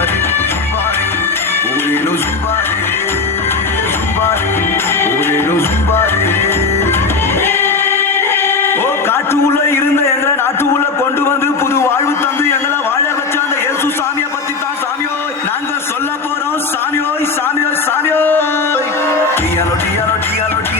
Dialo, dialo, dialo, dialo.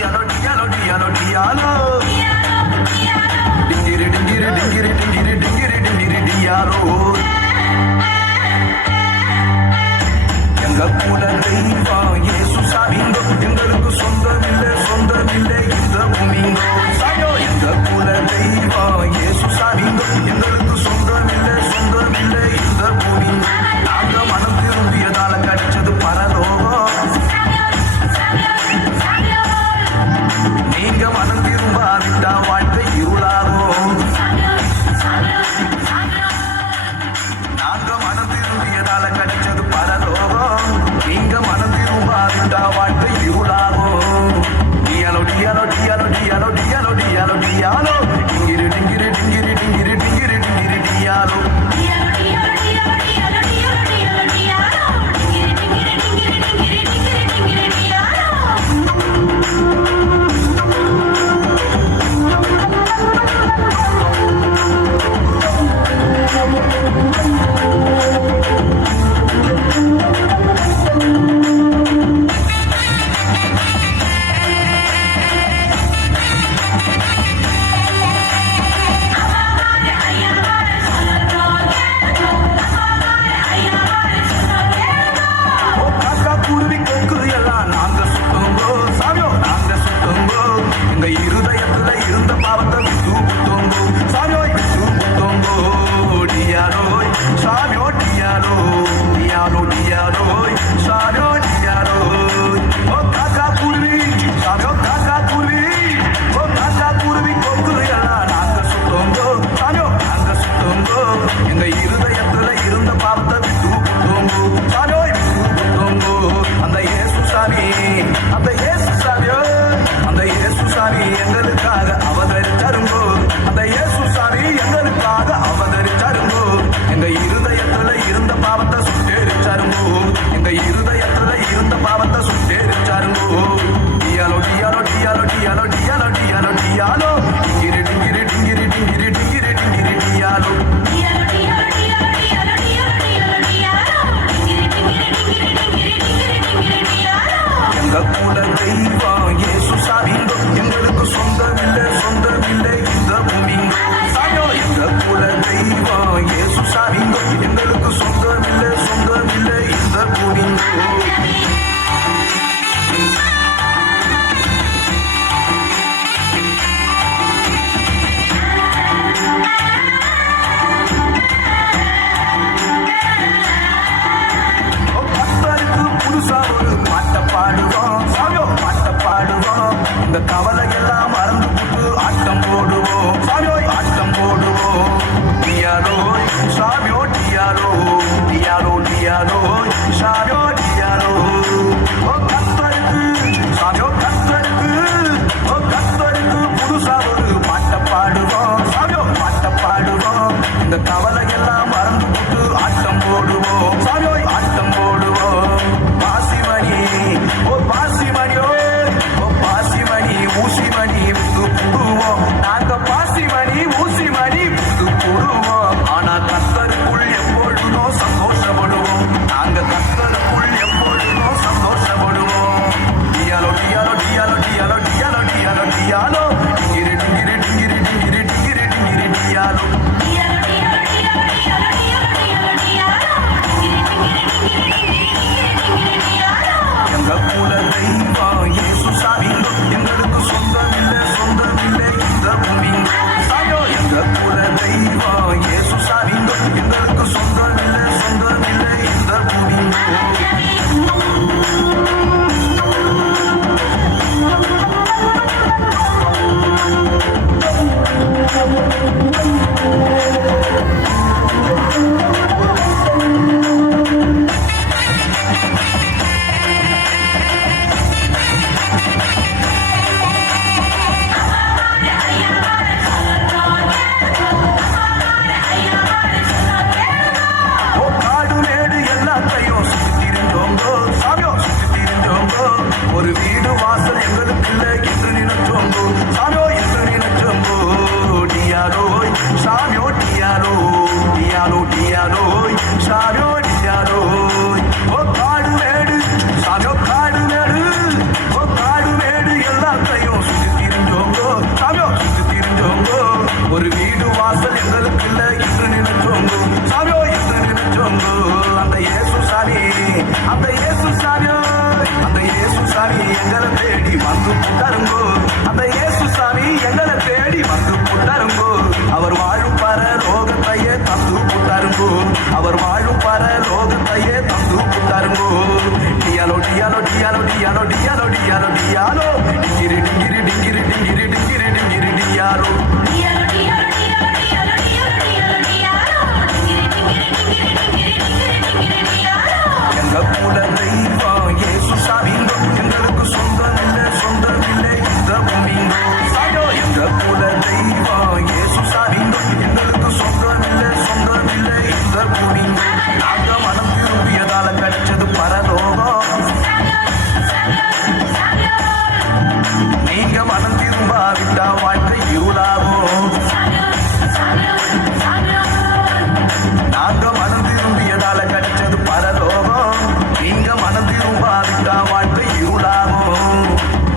டியாலோ டியாலோ டியாலோ டியாலோ டிங்கிரி டிங்கிரி டிங்கிரி டிங்கிரி டிங்கிரி டிங்கிரி டியாலோ எங்க கூட தெய்வம் இயேசு சாமிங்கோ எங்களுக்கு சொந்தம் இல்லை இந்த பூமிங்கோ சாயோ எங்க கூட தெய்வம் இயேசு சாமிங்கோ எங்களுக்கு சொந்தம் இல்லை இந்த பூமிங்கோ நாங்க மனம் திரும்பியதால கிடைச்சது பரலோகம் நீங்க மனம் திரும்பாவிட்டா வாழ்க்கை இருளாகும் நாங்க மனம் திரும்பியதால கிடைச்சது பரலோகம் நீங்க மனம் திரும்பாவிட்டா வாழ்க்கை இருளாகும்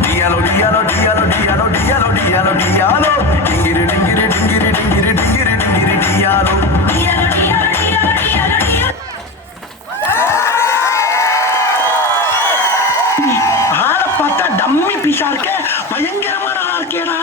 டியாலோ டியாலோ டியாலோ டியாலோ டியாலோ டியாலோ டியாலோ டிங்கிரி டிங்கிரி டிங்கிரி டிங்கிரி டிங்கிரி டிங்கிரி டியாலோ ஆளை பார்த்தா டம்மி பீஸா இருக்க பயங்கரமான ஆளா இருக்கேடா